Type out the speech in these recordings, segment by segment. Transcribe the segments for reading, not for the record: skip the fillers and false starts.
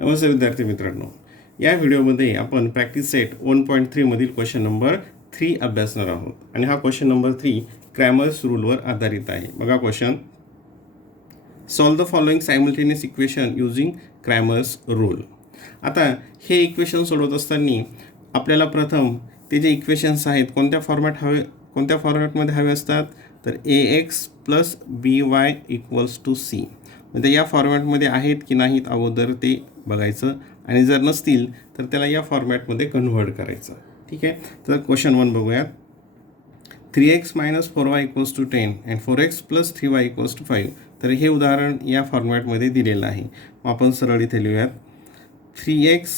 नमस्ते विद्यार्थी मित्रांनो, या व्हिडिओमध्ये आपण प्रॅक्टिस सेट 1.3 मधील क्वेश्चन नंबर 3 अभ्यासणार आहोत आणि हा क्वेश्चन नंबर 3 क्रॅमर्स रूलवर आधारित आहे. बघा question, solve the following simultaneous equation using Cramer's rule. आता हे इक्वेशन सोडवत असताना आपल्याला प्रथम ते जे इक्वेशन्स आहेत कोणत्या फॉर्मॅटमध्ये हवे असतात, तर ax plus by equals to c, म्हणजे या फॉर्मॅटमध्ये आहेत की नाहीत अगोदर ते बघायचं आणि जर नसतील तर त्याला या फॉर्मॅटमध्ये कन्व्हर्ट करायचं. ठीक आहे, तर क्वेश्चन 1 बघूयात. 3x minus 4y equals to 10 and 4x plus 3y equals to 5. तर हे उदाहरण या फॉर्मॅटमध्ये दिलेलं आहे. मग आपण सरळ इथे लिहूयात 3x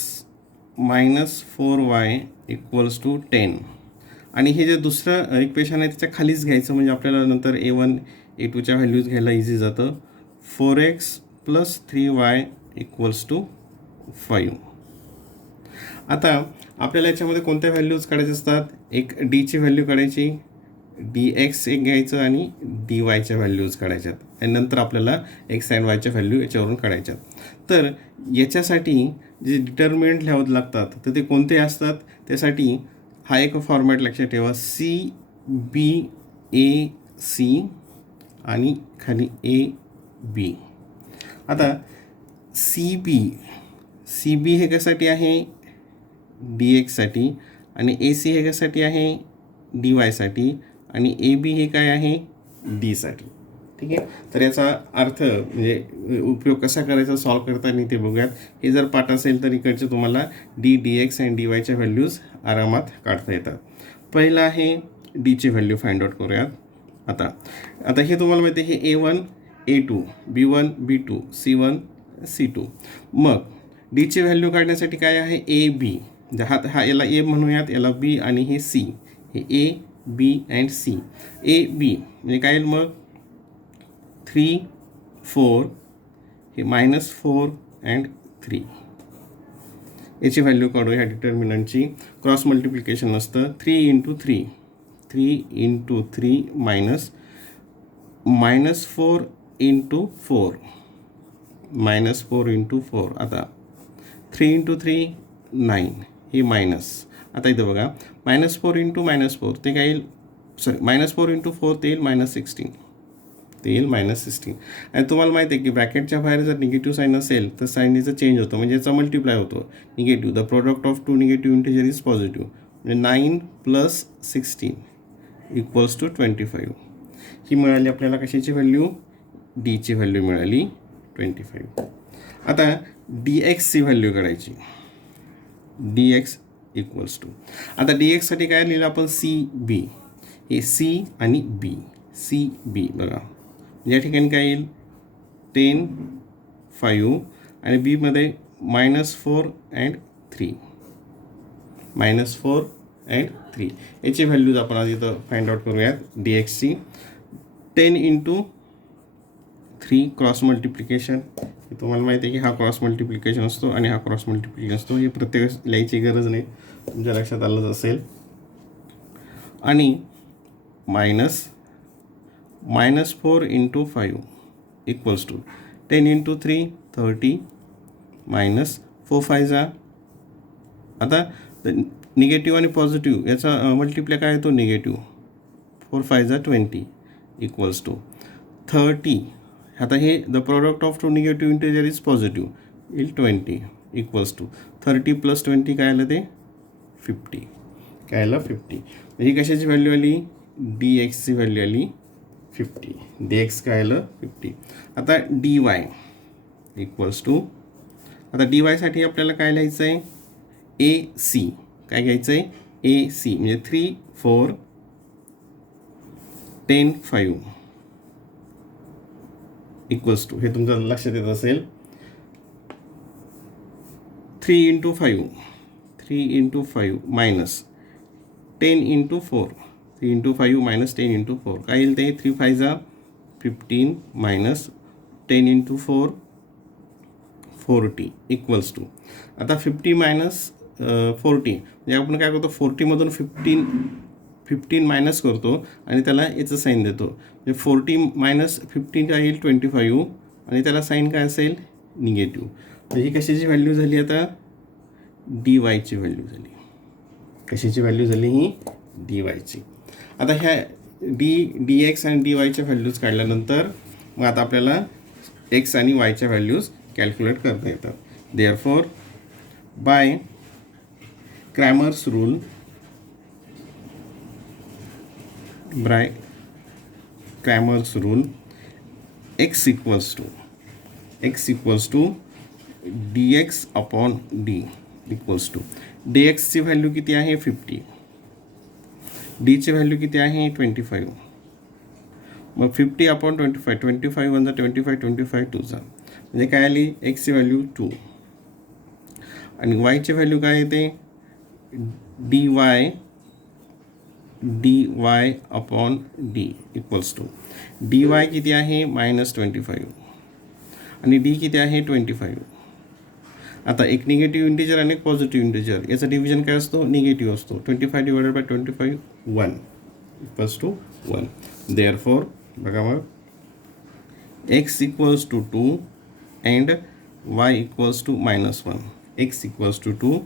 minus 4y equals to 10 आणि हे जे दुसरं इक्वेशन आहे त्याच्या खालीच घ्यायचं, म्हणजे आपल्याला नंतर a1 a2च्या व्हॅल्यूज घ्यायला इझी जातं. 4x plus 3y equals to 5. आता आपल्याला याच्यामध्ये कोणत्या व्हॅल्यूज काढायचे असतात, एक डीची व्हॅल्यू काढायची, dx एक घ्यायचं आणि dy व्हॅल्यूज काढायच्यात आणि नंतर आपल्याला x अँड yच्या व्हॅल्यू याच्यावरून काढायच्यात. तर याच्यासाठी जे डिटर्मिनंट लिहावं लागतात तर ते कोणते असतात, त्यासाठी हा एक फॉर्मॅट लक्षात ठेवा, CBAC आणि खाली AB. आता CB हे कशासाठी आहे, dxसाठी, आणि AC हे कशासाठी आहे, dyसाठी, आणि AB हे काय आहे, dसाठी. ठीक आहे, तर याचा अर्थ म्हणजे उपयोग कसा करायचा सॉल्व करताना ते बघूयात. हे जर पाठ असेल तर इकडचे तुम्हाला dx आणि dyच्या व्हॅल्यूज आरामात काढता येतात. पहिलं आहे डीची व्हॅल्यू फाइंड आउट करूयात. आता हे तुम्हाला माहिती आहे, हे a1 a2 b1 b2 c1 c2. मग डीची व्हॅल्यू काढण्यासाठी काय आहे, ab, हा याला a म्हणूयात, याला b आणि हे c, हे a b and c. ab म्हणजे काय येईल मग 3 4, हे -4 अँड 3. याची व्हॅल्यू काढू ह्या डिटर्मिनंटची. क्रॉस मल्टिप्लिकेशन नसतं. 3 इंटू 3 मायनस -4 इंटू 4 -4 इंटू 4. आता 3 इंटू 3 9, हे मायनस. आता इथं बघा -4 इंटू -4 ते काय येईल, -4 इंटू 4 ते येईल -16, -16. आणि तुम्हाला माहिती आहे की ब्रॅकेटच्या बाहेर जर निगेटिव्ह साईन असेल तर साईनचं चेंज होतं, म्हणजे याचा मल्टिप्लाय होतो negative. The product of two negative integer is positive, म्हणजे 9 प्लस 16 इक्वल्स टू 25. ही मिळाली आपल्याला कशाची व्हॅल्यू, डीची व्हॅल्यू मिळाली 25. आता dxची व्हॅल्यू काढायची, dx इक्वल्स टू, आता dxसाठी काय लिहिलं आपण, CB, हे C आणि B, CB बघा. या ठिकाणी काय येईल 10 5 आणि बीमध्ये -4 अँड 3, -4 अँड 3. याची व्हॅल्यूज आपण आज इथं फाइंड आउट करूयात. dxची 10 इंटू 3 क्रॉस मल्टिप्लिकेशन, तुम्हाला माहिती आहे की हा क्रॉस मल्टिप्लिकेशन असतो आणि हा क्रॉस मल्टिप्लिकेशन असतो. हे प्रत्येक लिहायची गरज नाही, तुमच्या लक्षात आलंच असेल. आणि -4 इंटू 5 इक्वल्स टू 10 इंटू 3 30 -4 5 जा. आता निगेटिव्ह आणि पॉझिटिव्ह याचा मल्टिप्लाय काय येतो, निगेटिव्ह. 4 5 जा 20 इक्वल्स टू 30. आता हे the product of two negative integer is positive, येईल 20 इक्वल्स टू 30 प्लस 20 काय आलं, ते 50. काय आलं, 50. ही कशाची व्हॅल्यू आली, dxची व्हॅल्यू आली 50. dx काय आलं 50. आता dy इक्वल्स टू, आता dyसाठी आपल्याला काय लिहायचं आहे, AC. काय घ्यायचं आहे, AC, म्हणजे 3 4 10 5 इक्वल्स टू, हे तुमचं लक्षात येत असेल, 3 into 5 minus 10 into 4, 3 into 5 minus 10 into 4 काय येईल, ते 3 5 जा 15 मायनस 10 इंटू 4 40 इक्वल्स टू. आता 50 मायनस 40 म्हणजे आपण काय करतो, 40मधून 15 मायनस करतो आणि त्याला याचं साईन देतो, म्हणजे 40 मायनस 15 काय येईल 25 आणि त्याला साईन काय असेल, निगेटिव्ह. ही कशाची व्हॅल्यू झाली आता, डी वायची व्हॅल्यू झाली. कशाची व्हॅल्यू झाली ही, डी वायची. आता ह्या डी एक्स आणि डी वायच्या व्हॅल्यूज काढल्यानंतर मग आता आपल्याला एक्स आणि वायच्या व्हॅल्यूज कॅल्क्युलेट करता येतात. Therefore by Cramer's rule, x equals to D x upon D equals to D एक्सची व्हॅल्यू किती आहे 50, डीची व्हॅल्यू किती आहे 25. मग 50 अपॉन 25, 25 वन जा 25, 25 टू जा, म्हणजे काय आली एक्सची व्हॅल्यू 2 आणि वायची व्हॅल्यू काय येते D Y upon D equals to D Y किती आहे -25 आणि डी किती आहे 25. आता एक निगेटिव्ह इंटिजर आणि एक पॉझिटिव्ह इंटिजर, याचा डिव्हिजन काय असतो, निगेटिव्ह असतो. 25 divided by 25 1 equals to 1. Therefore बघा मग x equals to 2 and Y equals to -1. X equals to 2,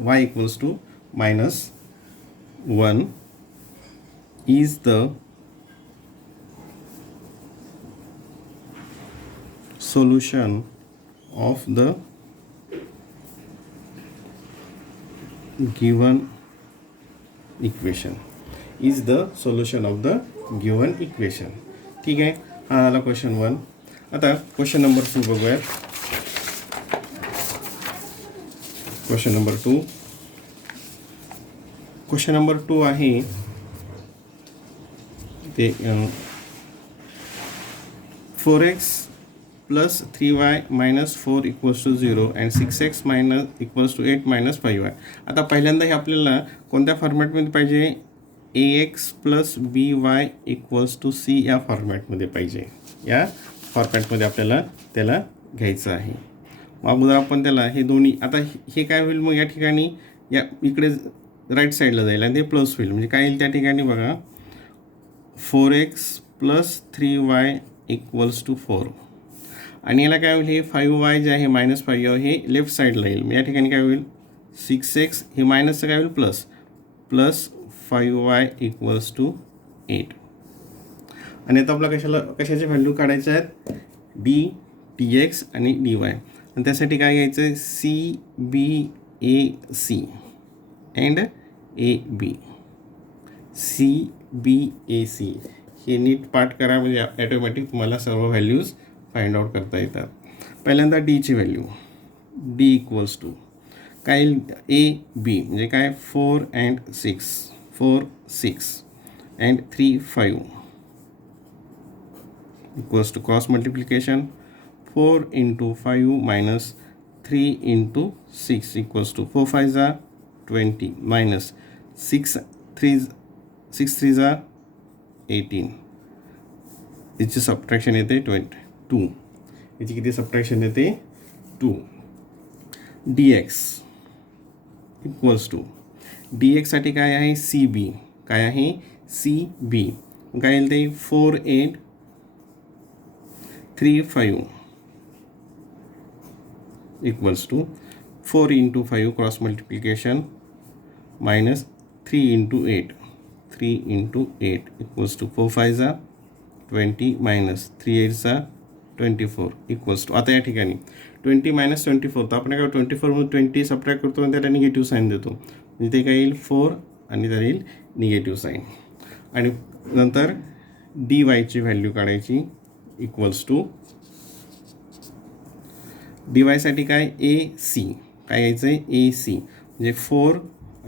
Y equals to -1 is the solution of the given equation. Is the solution of the given equation. ठीक आहे, हा आला question 1. आता question number 2 बघूयात. Question number 2 आहे ते 4x plus 3y minus 4 equals to 0 and 6x minus equals to 8 minus 5y. आता पहिल्यांदा हे आपल्याला कोणत्या फॉर्मॅटमध्ये पाहिजे, ax plus by equals to c या फॉर्मॅटमध्ये पाहिजे. या फॉर्मॅटमध्ये आपल्याला त्याला घ्यायचं आहे. मग अगोदर आपण त्याला हे दोन्ही, आता हे काय होईल मग या ठिकाणी, या इकडे राईट साईडला जाईल आणि ते प्लस होईल. म्हणजे काय येईल त्या ठिकाणी बघा 4x plus 3y equals to 4 आणि याला काय होईल, हे 5y जे आहे -5 हे लेफ्ट साईडला येईल. या ठिकाणी काय होईल 6x, हे मायनसचं काय होईल प्लस 5y equals to 8. आणि आता आपला कशाची व्हॅल्यू काढायच्या आहेत, डी एक्स आणि डी वाय. आणि त्यासाठी काय घ्यायचं आहे, CBAC अँड CBAC हे नीट पाठ करा, म्हणजे ॲटोमॅटिक तुम्हाला सर्व व्हॅल्यूज फाइंड आउट करता येतात. पहिल्यांदा डीची व्हॅल्यू, डी इक्वल्स टू काय येईल, AB म्हणजे काय 4 and 6 and 3 5 equals to cross multiplication 4 into 5 minus 3 into 6 equals to 4 5s are 20 minus 6 3s are 18. याची सबट्रॅक्शन येते 2. याची किती सबट्रॅक्शन येते 2. dx इक्वल्स टू dxसाठी काय आहे CB, काय आहे CB काय येईल ते 4 8 3 5 equals to 4 into 5 cross multiplication minus 3 into 8 equals to 4 5s are 20 minus 3 8s are 24 equals to, आता या ठिकाणी 20 minus 24, तर आपण काय 24 मधून 20 सबट्रॅक्ट करतो आणि त्याला निगेटिव्ह साईन देतो, म्हणजे ते काय येईल 4 आणि त्याला येईल निगेटिव्ह साईन. आणि नंतर डी वायची व्हॅल्यू काढायची इक्वल्स टू डी वायसाठी काय AC, काय यायचं आहे AC म्हणजे 4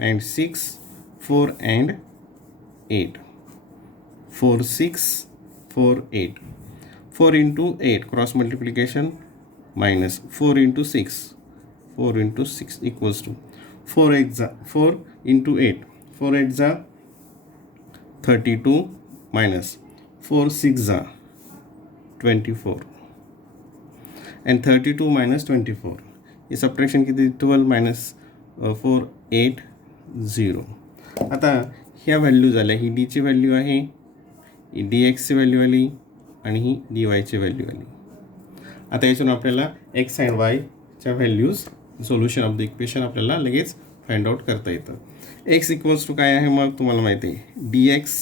and 6 4 and 8 4 6 4 8 4 into 8 cross multiplication minus 4 into 6 equals to 4 into 8 4 8s are 32 minus 4 6s are 24 and 32 minus 24 हे सबट्रॅक्शन किती 12 minus 4 8 0. आता ह्या व्हॅल्यू झाल्या, ही डीची व्हॅल्यू आहे, ही डी एक्सची व्हॅल्यू आली आणि ही डी वायची व्हॅल्यू आली. आता याच्यातून आपल्याला एक्स अँड वायच्या च्या values solution of the equation आपल्याला लगेच फाइंड आउट करता येतं. एक्स इक्वल्स टू काय आहे मग तुम्हाला माहिती आहे, D x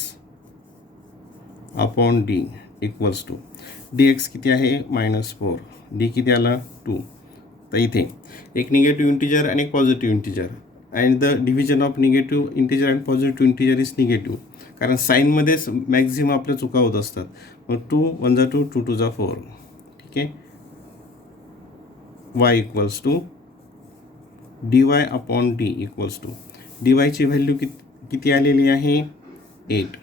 upon D equals to D x किती आहे -4, डी किती आला 2. तर इथे एक निगेटिव्ह इंटिजर आणि एक positive integer and the division of negative integer and positive integer is negative, कारण साईनमध्येच मॅक्झिमम आपल्या चुका होत असतात. मग 2 1 जा 2 2 2 जा 4. ठीक आहे. y equals to D Y upon D equals to D वायची व्हॅल्यू किती आलेली आहे 8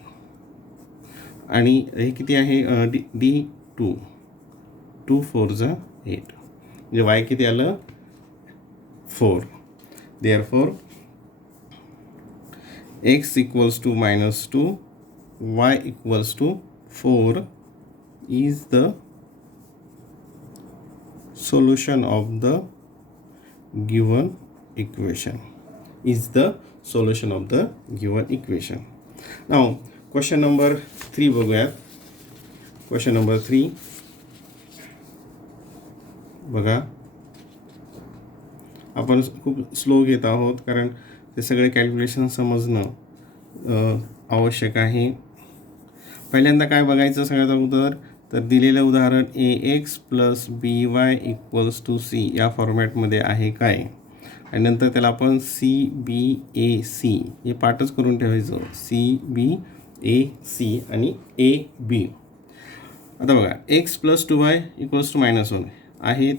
आणि हे किती आहे डी 2 2 4 जा 8, म्हणजे y किती आलं 4. Therefore x equals to -2 y equals to 4 is the solution of the given equation. Is the solution of the given equation. Now question number 3 बघूयात. क्वेश्चन नंबर 3 बघा, आपण खूप स्लो घेत आहोत कारण ते सगळे कॅल्क्युलेशन समजणं आवश्यक आहे. पहिल्यांदा काय बघायचं सगळ्यात अगोदर, तर दिलेलं उदाहरण A X plus B Y equals to C या फॉर्मॅटमध्ये आहे काय, आणि नंतर त्याला आपण सी बी ए सी हे पाठच करून ठेवायचं, सी बी ए सी आणि ए बी. आता बघा, x plus 2y equals to -1 आहे,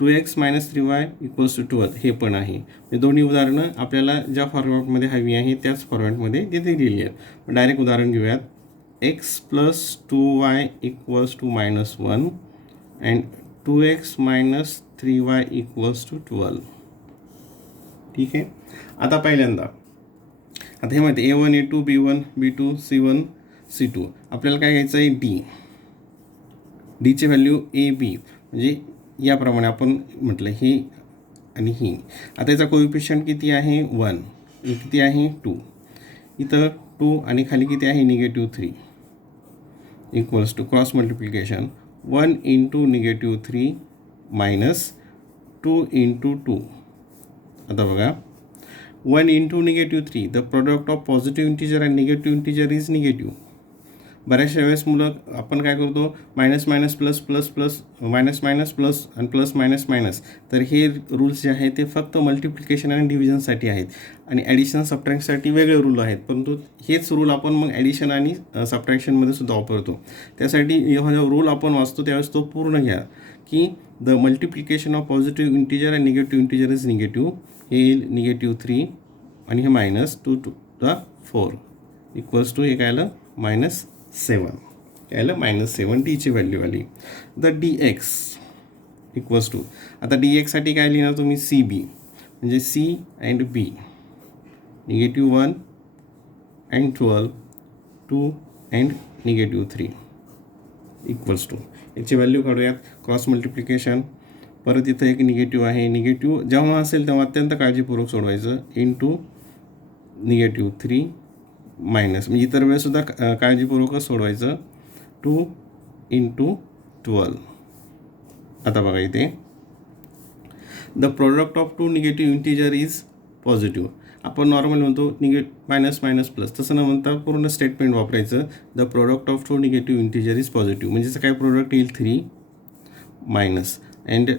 2x - 3y इक्वल्स टू 12 हे पण आहे. हे दोन्ही उदाहरणं आपल्याला ज्या फॉर्मॅटमध्ये हवी आहे त्याच फॉर्मॅटमध्ये तिथे लिहिली आहेत. डायरेक्ट उदाहरण घेऊयात. x plus 2y equals to -1 and 2x - 3y equals to 12. ठीक आहे. आता पहिल्यांदा आता हे माहिती A1 A2 B1 B2 C1 C2 आपल्याला काय घ्यायचं आहे डीची व्हॅल्यू ए बी, म्हणजे याप्रमाणे आपण म्हटलं हे आणि ही. आता याचा कोएफिशियंट किती आहे 1, हे किती आहे 2, इथं 2 आणि खाली किती आहे -3 equals to cross multiplication 1 into -3 minus 2 into 2. आता बघा 1 into -3 the product of positive integer and negative integer is negative. बऱ्याचशा वेळेस मुलं आपण काय करतो minus minus plus plus plus minus minus plus आणि प्लस मायनस मायनस. तर हे रूल्स जे आहेत ते फक्त मल्टिप्लिकेशन आणि डिव्हिजनसाठी आहेत आणि ॲडिशन सबट्रॅक्शनसाठी वेगळे रूल आहेत, परंतु हेच रूल आपण मग ॲडिशन आणि सबट्रॅक्शनमध्ये सुद्धा वापरतो. त्यासाठी जेव्हा रूल आपण वाचतो त्यावेळेस तो पूर्ण घ्या की the multiplication of positive integer and negative integer is negative. हे येईल -3 आणि हे -2 टू द 4 इक्वल्स टू हे काय आलं -7. काय आलं -7 डीची व्हॅल्यू आली. The D X equals to आता डी एक्ससाठी काय लिहिणार तुम्ही सी बी, म्हणजे C and B -1 and 12 2 and -3 equals to याची व्हॅल्यू काढूयात. क्रॉस मल्टिप्लिकेशन परत इथं एक निगेटिव्ह आहे, निगेटिव्ह जेव्हा असेल तेव्हा अत्यंत काळजीपूर्वक सोडवायचं इंटू -3 मायनस, म्हणजे इतर वेळेसुद्धा काळजीपूर्वकच सोडवायचं 2 इंटू 12. आता बघा इथे the product of 2 negative integer is positive. आपण नॉर्मल म्हणतो मायनस मायनस प्लस, तसं न म्हणता पूर्ण स्टेटमेंट वापरायचं. The product of 2 negative integer is positive, म्हणजे काय प्रोडक्ट येईल 3 मायनस अँड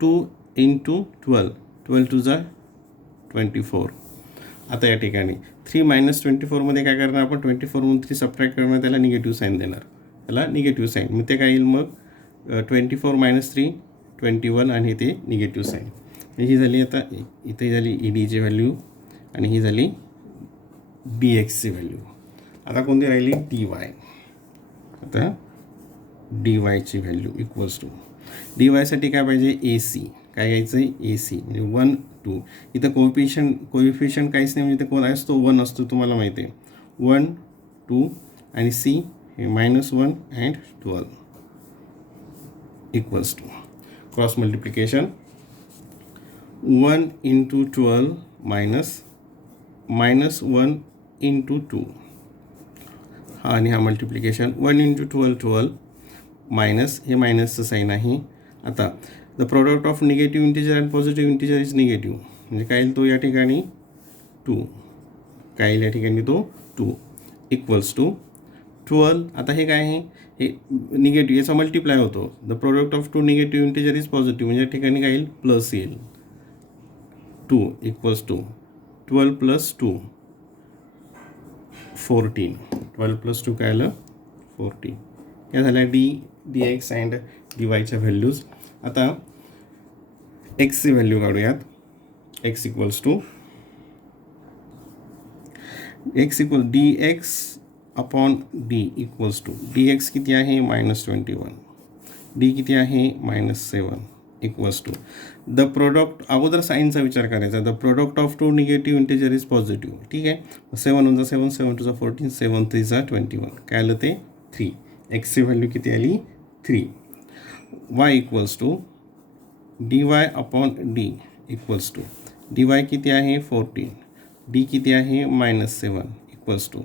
2 इंटू 12 12 टू जा 24. आता या ठिकाणी 3 - 24मध्ये काय करणार आपण 24 म्हणून 3 सबट्रॅक्ट करणार, त्याला निगेटिव्ह साईन देणार, त्याला निगेटिव्ह साईन, मग ते काय येईल मग 24 - 3 21 आणि ते निगेटिव्ह साईन. ही झाली आता इथे झाली ई डीची व्हॅल्यू आणि ही झाली डी एक्सची व्हॅल्यू. आता कोणती राहिली डी वाय. आता डी वायची व्हॅल्यू इक्वल्स टू डी वायसाठी काय पाहिजे ए सी, काय घ्यायचं आहे ए सी, म्हणजे 1 2. इथं कोएफिशियंट काहीच नाही, म्हणजे इथं कोण असतो 1 असतो, तुम्हाला माहिती आहे 1 2 आणि सी हे -1 and 12 equals to cross multiplication 1 into 12 minus -1 into 2 हा आणि हा मल्टिप्लिकेशन 1 इंटू 12 12 मायनस हे मायनसचं साईन आहे. आता the product of negative integer and positive integer is negative, म्हणजे काय येईल तो या ठिकाणी 2, काय येईल या ठिकाणी तो 2 इक्वल्स टू 12. आता हे काय आहे, हे निगेटिव्ह याचा मल्टिप्लाय होतो. The product of two negative integer is positive, म्हणजे या ठिकाणी काय येईल प्लस येईल 2 इक्वल्स टू 12 प्लस 2 14. 12 प्लस 2 काय आलं 14. या झाल्या डी एक्स अँड डी वायच्या व्हॅल्यूज. आता एक्सची व्हॅल्यू काढूयात. X equals to D x upon D equals to D x किती आहे -21, डी किती आहे -7 इक्वल्स टू द प्रोडक्ट. अगोदर साईनचा विचार करायचा. The product of two negative integer is positive. ठीक आहे, 7 1 7 7 2 14 7 3 21, काय आलं ते 3. एक्सची व्हॅल्यू किती आली 3. Y equals to D Y upon D equals to D Y किती आहे 14, डी किती आहे -7 equals to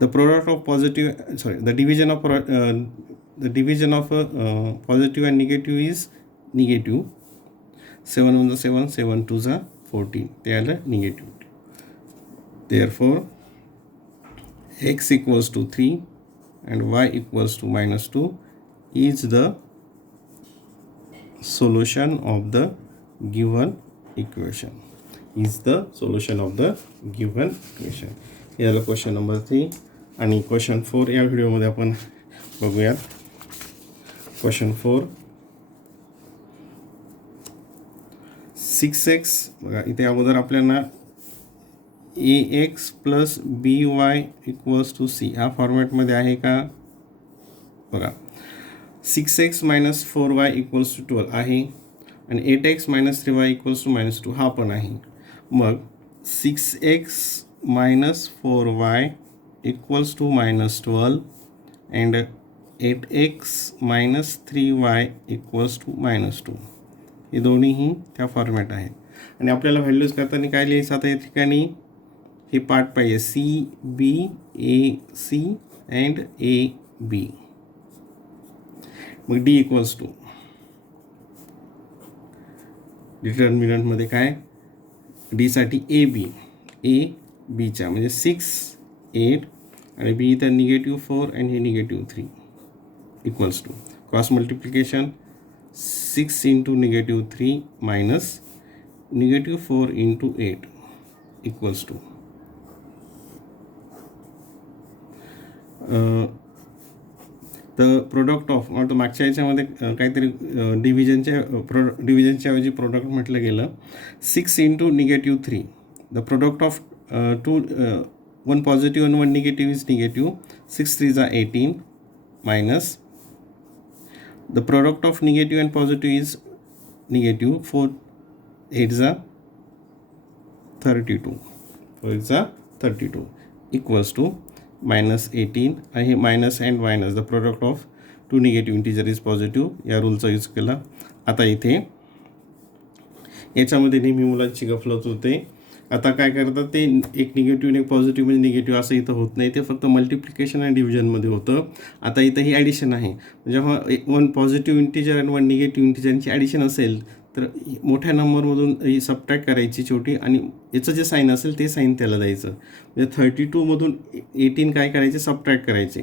the product of positive the division of positive and negative is negative. 7 1 7 7 2 14, ते आलं negative. Therefore x equals to 3 and Y equals to -2 is the solution of the given equation. Is the solution of the given equation. हे झालं question number 3. आणि question 4 या व्हिडिओमध्ये आपण बघूयात. Question 4 6x, बघा इथे अगोदर आपल्याला ax plus B Y equals to c हा फॉर्मॅटमध्ये आहे का बघा. 6x minus 4y equals to 12 आहे आणि 8x minus 3y equals to -2 हा पण आहे. मग 6x minus 4y equals to -12 and 8x minus 3y equals to -2, हे दोन्हीही त्या फॉर्मॅट आहेत. आणि आपल्याला व्हॅल्यूज करताना काय लिहायचं आता या ठिकाणी हे पार्ट पाहिजे c b a c and a b. मग डी इक्वल्स टू डिटर्मिनंटमध्ये काय डीसाठी ए बीच्या म्हणजे 6 8 आणि बी इथं -4 आणि हे -3 equals to cross multiplication 6 into -3 minus -4 into 8 equals to the product of तर मागच्या याच्यामध्ये काहीतरी डिव्हिजनच्या ऐवजी प्रोडक्ट म्हटलं गेलं. 6 into -3 the product of 1 positive आणि 1 negative is negative. 6 3 18 minus the product of negative and positive is negative. 4 8 32 4 32 equals to -18 आणि हे minus and minus the product of two negative integer is positive या रूलचा use केला. आता इथे याच्यामध्ये नेहमी मुलांची गफलत होते. आता काय करतात ते एक निगेटिव्ह एक पॉझिटिव्ह म्हणजे निगेटिव्ह असं इथं होत नाही, ते फक्त मल्टिप्लिकेशन आणि डिव्हिजनमध्ये होतं. आता इथं ही ॲडिशन आहे. जेव्हा 1 पॉझिटिव्ह इंटिजर आणि 1 निगेटिव्ह इंटिजरची ॲडिशन असेल तर मोठ्या नंबरमधून ही सबट्रॅक्ट करायची छोटी आणि याचं जे साईन असेल ते साईन त्याला द्यायचं. म्हणजे 32मधून 18 काय करायचे सबट्रॅक्ट करायचे.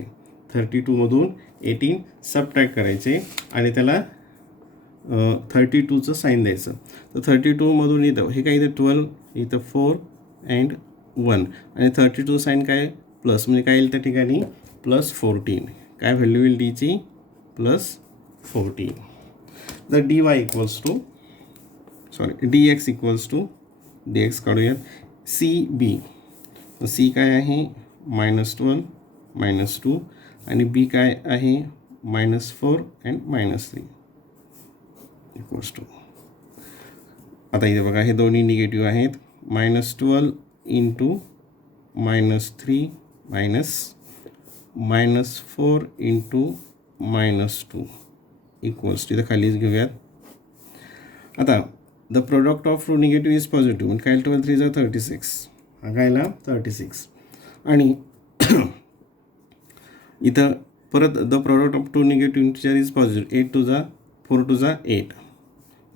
32मधून 18 सबट्रॅक्ट करायचे आणि त्याला 32चं साईन द्यायचं. तर 32मधून इथं हे काय इथं 12 इथं 4 अँड 1 आणि 32 साईन काय प्लस म्हणजे काय येईल त्या ठिकाणी +14. काय व्हॅल्यू येईल डीची +14. The D Y equals to D X equals to D X काढूयात सी बी. सी काय आहे -12 -2 आणि बी काय आहे -4 अँड -3 इक्वल्स टू. आता इथे बघा हे दोन्ही निगेटिव्ह आहेत. -12 इंटू -3 -4 इंटू -2 इक्वल्स टू इथं खालीच घेऊयात. आता the product of two negative is positive म्हणजे काय 12 3 36 हा कायला 36 आणि इथं परत the product of two negative integer is positive 8 2 4 टू जा 8,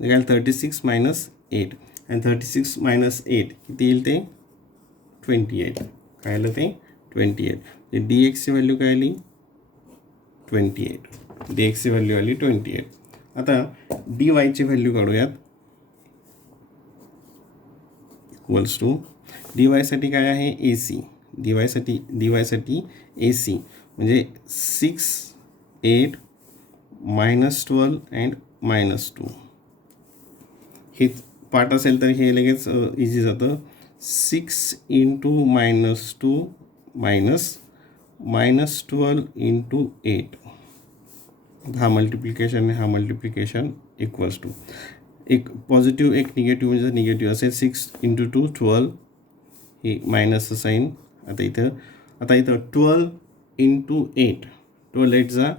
काय 36 मायनस 8, आणि 36 मायनस 8 किती येईल ते 28. काय आलं ते 28. डी एक्सची व्हॅल्यू काय आली 28. डी एक्सची व्हॅल्यू आली 28. आता डी वायची व्हॅल्यू काढूयात. इक्वल्स टू डी वायसाठी काय आहे ए सी. डी वायसाठी ए सी म्हणजे 6, 8, -12 अँड -2. हे पार्ट असेल तर हे लगेच इझी जातं. 6 इंटू -2 -12 इंटू 8. हा मल्टिप्लिकेशन हा मल्टिप्लिकेशन इक्वल्स टू एक पॉझिटिव्ह एक निगेटिव्ह म्हणजे निगेटिव्ह असेल. 6 इंटू 2 12, हे मायनसचं साईन. आता इथं 12 इंटू 8, 12 8 जा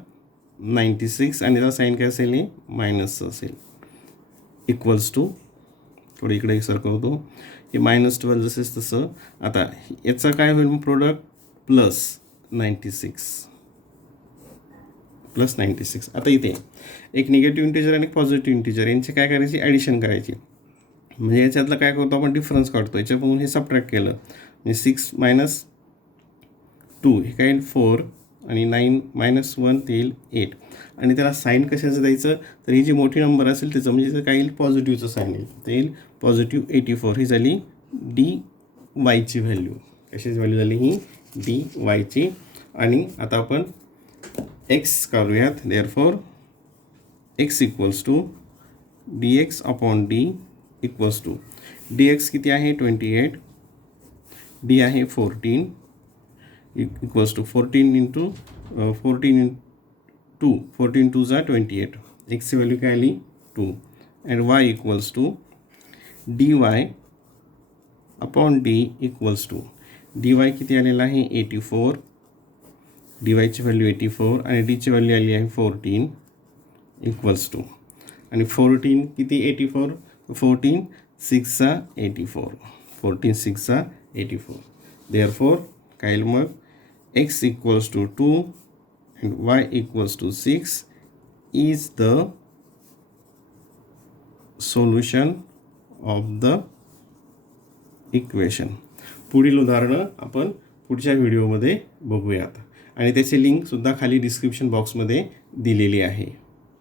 96, आणि त्याचा साईन काय असेल हे मायनसचं असेल. इक्वल्स टू थोडं इकडे सरकवतो. हे -12 जसेच तसं. आता याचा काय होईल मग प्रोडक्ट +96. आता इथे एक निगेटिव्ह इंटिजर आणि एक पॉझिटिव्ह इंटिजर यांची काय करायची ॲडिशन करायची. म्हणजे याच्यातलं काय करतो आपण डिफरन्स काढतो. याच्यापासून हे सबट्रॅक्ट केलं म्हणजे 6 - 2 हे काय येईल 4, आणि 9 - 1 ते येईल 8. आणि त्याला साईन कशाचं द्यायचं तर ही जी मोठी नंबर असेल त्याचं म्हणजे काय येईल पॉझिटिव्हचं साईन येईल. ते येईल +84. ही झाली डी वायची व्हॅल्यू. कशाची व्हॅल्यू झाली ही डी वायची. आणि आता आपण एक्स काढूयात. Therefore x equals to D x upon D equals to D x किती आहे 28, डी आहे 14 इक्वल्स टू 14 इंटू 14 2 जा 28. एक्सची व्हॅल्यू काय आली 2. And Y equals to D Y upon D equals to D Y किती आलेला आहे 84. डी वायची व्हॅल्यू 84 आणि डीची व्हॅल्यू आली आहे 14 इक्वल्स टू, आणि 14 किती 84, 14 6 जा 84, 14 6 जा 84. देअरफॉर काय येईल मग x equals to 2 and Y equals to 6 is the solution of the equation. पुढील उदाहरणं आपण पुढच्या व्हिडिओमध्ये बघूयात, आणि त्याची लिंकसुद्धा खाली डिस्क्रिप्शन बॉक्समध्ये दिलेली आहे.